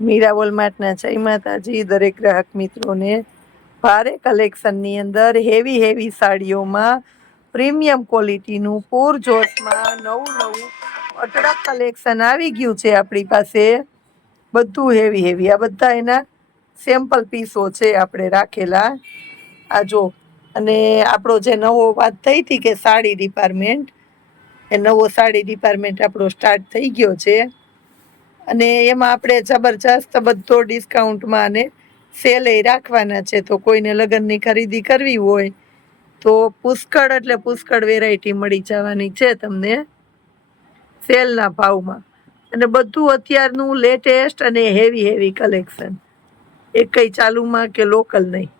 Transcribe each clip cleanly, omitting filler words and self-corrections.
મીરાવોલ માર્ટના જય માતાજી દરેક ગ્રાહક મિત્રોને। ભારે કલેક્શનની અંદર હેવી સાડીઓમાં પ્રીમિયમ ક્વોલિટીનું પૂરજોશમાં નવું અટડક કલેક્શન આવી ગયું છે આપણી પાસે। બધું હેવી આ બધા એના સેમ્પલ પીસો છે આપણે રાખેલા। આ જો, અને આપણો જે નવો વાત થઈ હતી કે સાડી ડિપાર્ટમેન્ટ, એ નવો સાડી ડિપાર્ટમેન્ટ આપણો સ્ટાર્ટ થઈ ગયો છે। અને એમાં આપણે જબરજસ્ત બધો ડિસ્કાઉન્ટમાં અને સેલે રાખવાના છે। તો કોઈને લગ્નની ખરીદી કરવી હોય તો પુષ્કળ એટલે પુષ્કળ વેરાયટી મળી જવાની છે તમને સેલના ભાવમાં। અને બધું અત્યારનું લેટેસ્ટ અને હેવી કલેક્શન, એક કઈ ચાલુમાં કે લોકલ નહીં।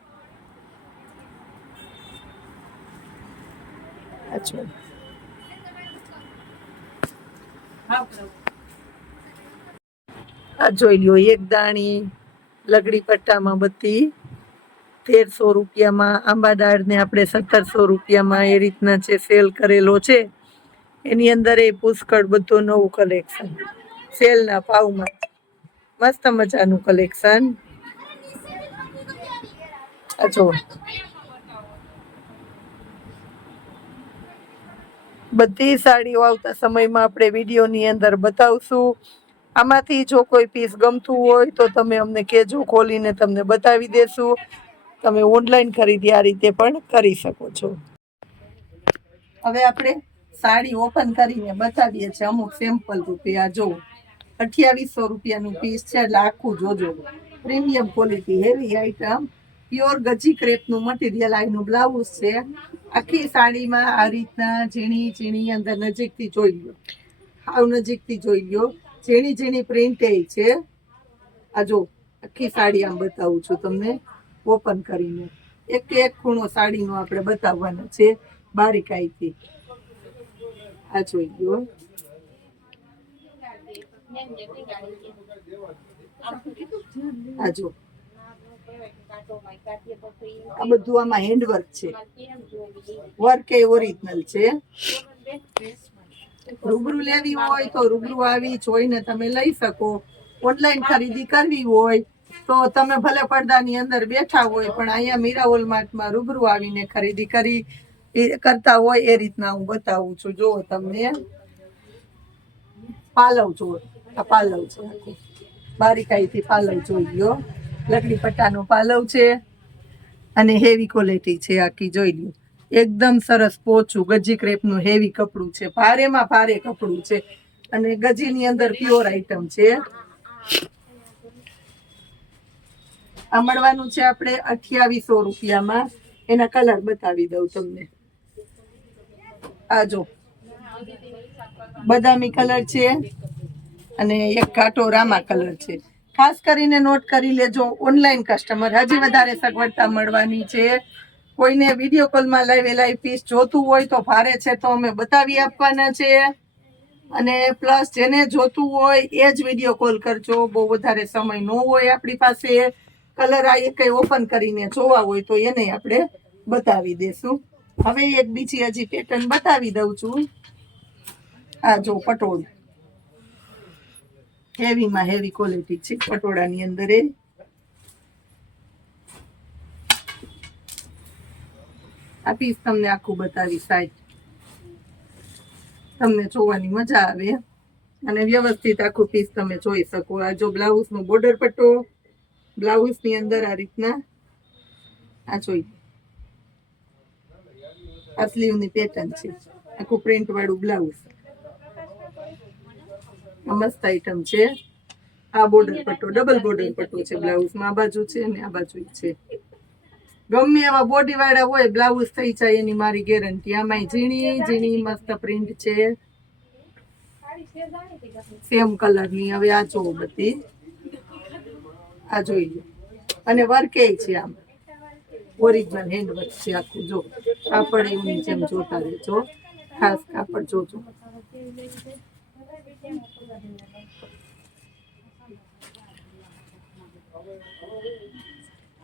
આ જોઈ લ્યો, એક દાણી લગડી પટ્ટામાં બધી 1300 રૂપિયામાં, આંબા દાળને આપણે 1700 રૂપિયામાં એ રીતના છે સેલ કરેલો છે। એની અંદર એ પુષ્કળ બધું નવું કલેક્શન સેલના ભાવમાં, મસ્ત મજાનું કલેક્શન। આ જો બધી સાડીઓ આવતા સમયમાં આપણે વિડીયોની અંદર બતાવશું। આમાંથી જો કોઈ પીસ ગમતું હોય તો તમે અમને કહેજો, ખોલીને તમને બતાવી દેશું। તમે ઓનલાઈન ખરીદી આ રીતે પણ કરી શકો છો। હવે આપણે સાડી ઓપન કરીને બતાવીએ છીએ અમુક સેમ્પલ રૂપે। આ જો 2800 રૂપિયાનું પીસ છે, એટલે આખું જોજો, premium quality heavy item, pure ગજી ક્રેપનું મટીરિયલ આનું બ્લાઉઝ છે। આખી સાડીમાં આ રીતના ઝીણી અંદર નજીકથી જોઈ લો, હાવ નજીકથી જોઈ લો, ઝીણી પ્રિન્ટ છે। આ જો આખી સાડી આમ બતાવું છું તમને ઓપન કરીને, એક ખૂણો સાડીનો આપણે બતાવવાનો છે બારીકાઈથી। આ જોઈ લો, આ જો આ બધું આમાં હેન્ડવર્ક છે, વર્ક એ ઓરિજિનલ છે। રૂબરૂ લેવી હોય તો રૂબરૂ આવી જોઈને તમે લઈ શકો। ઓનલાઈન ખરીદી કરવી હોય તો તમે ભલે પડદાની અંદર બેઠા હોય પણ અહીંયા મીરાવોલ માર્ટમાં રૂબરૂ આવીને ખરીદી કરતા હોય એ રીતના હું બતાવું છું। જો તમને પાલવ જો, આ પાલવ છે, બારીકાઈથી પાલવ જોઈ લો, લકડી પટ્ટાનો પાલવ છે અને હેવી ક્વોલિટી છે આખી જોઈ લો। એકદમ સરસ પોચું ગજી ક્રેપનું હેવી કપડું છે, ભારેમાં ભારે કપડું છે અને ગજીની અંદર પ્યોર આઈટમ છે। આ મળવાનું છે આપણે 2800 રૂપિયામાં। એના કલર બતાવી દઉં તમને। આ જો બદામી કલર છે અને એક ઘાટો રામા કલર છે। ખાસ કરીને નોટ કરી લેજો ઓનલાઈન કસ્ટમર, હજી વધારે સગવડતા મળવાની છે। કોઈને વિડીયો કોલમાં લાઈવ પીસ જોતું હોય તો ભારે છે તો અમે બતાવી આપવાના છે, અને પ્લસ જેને જોતું હોય એ જ વિડીયો કોલ કરજો, બહુ વધારે સમય ન હોય આપણી પાસે। કલર આ કઈ ઓપન કરીને જોવા હોય તો એને આપણે બતાવી દેશું। હવે એક બીજી હજી પેટર્ન બતાવી દઉં છું। આ જો પટોળ, હેવીમાં હેવી ક્વોલિટી છે પટોળાની અંદર। આ પીસ તમને આખું બતાવી સાઈડ, તમને જોવાની મજા આવે અને વ્યવસ્થિત આખું પીસ તમે જોઈ શકો। આ જો બ્લાઉઝનો બોર્ડર પટ્ટો, બ્લાઉઝની અંદર આ રીતના આ જોઈ, આ સ્લીવની પેટર્ન છે, આખું પ્રિન્ટ વાળું બ્લાઉઝ, મસ્ત આઈટમ છે। આ બોર્ડર પટ્ટો, ડબલ બોર્ડર પટ્ટો છે બ્લાઉઝમાં, આ બાજુ છે અને આ બાજુ છે। ગમે એવા બોડી વાળા હોય બ્લાઉઝ થઈ જાય એની મારી ગેરંટી। આમાં ઝીણી મસ્ત પ્રિન્ટ છે સેમ કલરની। હવે આ જો બધી આ જોઈ લો, અને વર્ક એ છે, આમ ઓરિજિનલ હેન્ડ વર્ક છે આખું। જો કાપડ એની જેમ જોતા રહેજો, ખાસ કાપડ જોજો।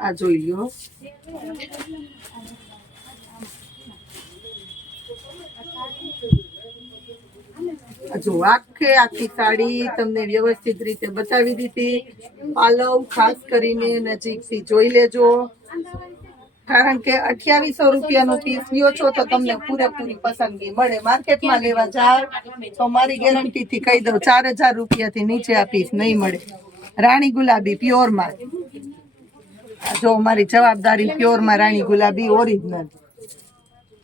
આ જોઈ લો, જો આખી સાડી તમને વ્યવસ્થિત રીતે બતાવી દીધી। પાલવ ખાસ કરીને નજીકથી જોઈ લેજો, કારણ કે 2800 રૂપિયાનો પીસ લ્યો છો તો તમને પૂરેપૂરી પસંદગી મળે। માર્કેટમાં લેવા જાવ તો મારી ગેરંટીથી કહી દઉં 4000 રૂપિયાથી નીચે આ પીસ નહીં મળે। રાણી ગુલાબી પ્યોરમાં, જો મારી જવાબદારી પ્યોરમાં રાણી ગુલાબી ઓરિજિનલ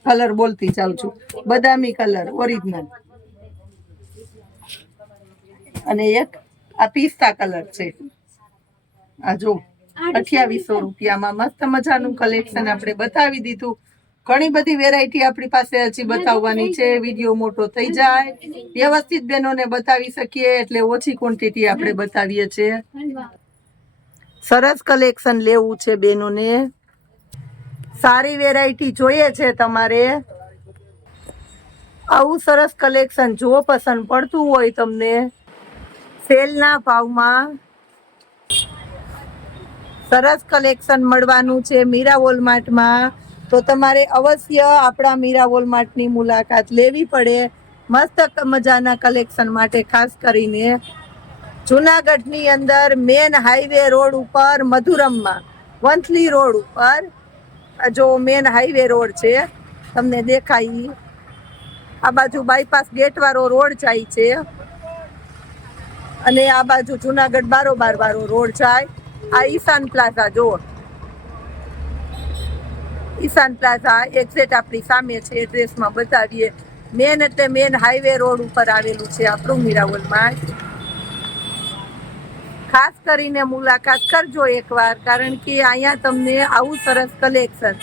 કલર બોલતી જાઉં છું, બદામી કલર ઓરિજિનલ, અને એક આ પિસ્તા કલર છે। આ જો 2800 રૂપિયામાં મસ્ત મજાનું કલેક્શન આપણે બતાવી દીધું। ઘણી બધી વેરાયટી આપણી પાસે હજી બતાવવાની છે, વિડીયો મોટો થઈ જાય, વ્યવસ્થિત બહેનોને બતાવી શકીએ એટલે ઓછી ક્વોન્ટિટી આપણે બતાવીએ છીએ। સરસ કલેક્શન લેવું છે બહેનોને, સારી વેરાયટી જોઈએ છે તમારે, આવું સરસ કલેક્શન જો પસંદ પડતું હોય તમને સેલના ભાવમાં સરસ કલેક્શન મળવાનું છે મીરા વોલમાર્ટમાં, તો તમારે અવશ્ય આપણા મીરા વોલમાર્ટની મુલાકાત લેવી પડે મસ્ત મજાના કલેક્શન માટે। ખાસ કરીને જુનાગઢની અંદર મેન હાઈવે રોડ ઉપર મધુરમમાં વંથલી રોડ ઉપર, જો મેન હાઈવે રોડ છે તમને દેખાય, આ બાજુ બાયપાસ ગેટ વાળો રોડ જાય છે અને આ બાજુ જુનાગઢ બારોબાર વાળો રોડ જાય। આ ઈશાન પ્લાઝા, જો ઈશાન પ્લાઝા એક્ઝેક્ટ આપણી સામે છે, એડ્રેસમાં બતાવીએ, મેન એટલે મેન હાઈવે રોડ ઉપર આવેલું છે આપણું મીરા વોલમાર્ટ। ખાસ કરીને મુલાકાત કરજો એકવાર, કારણ કે અહીંયા તમને આવું સરસ કલેક્શન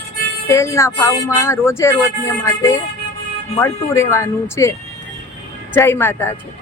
સેલના ભાવમાં રોજે રોજને માટે મળતું રહેવાનું છે। જય માતાજી।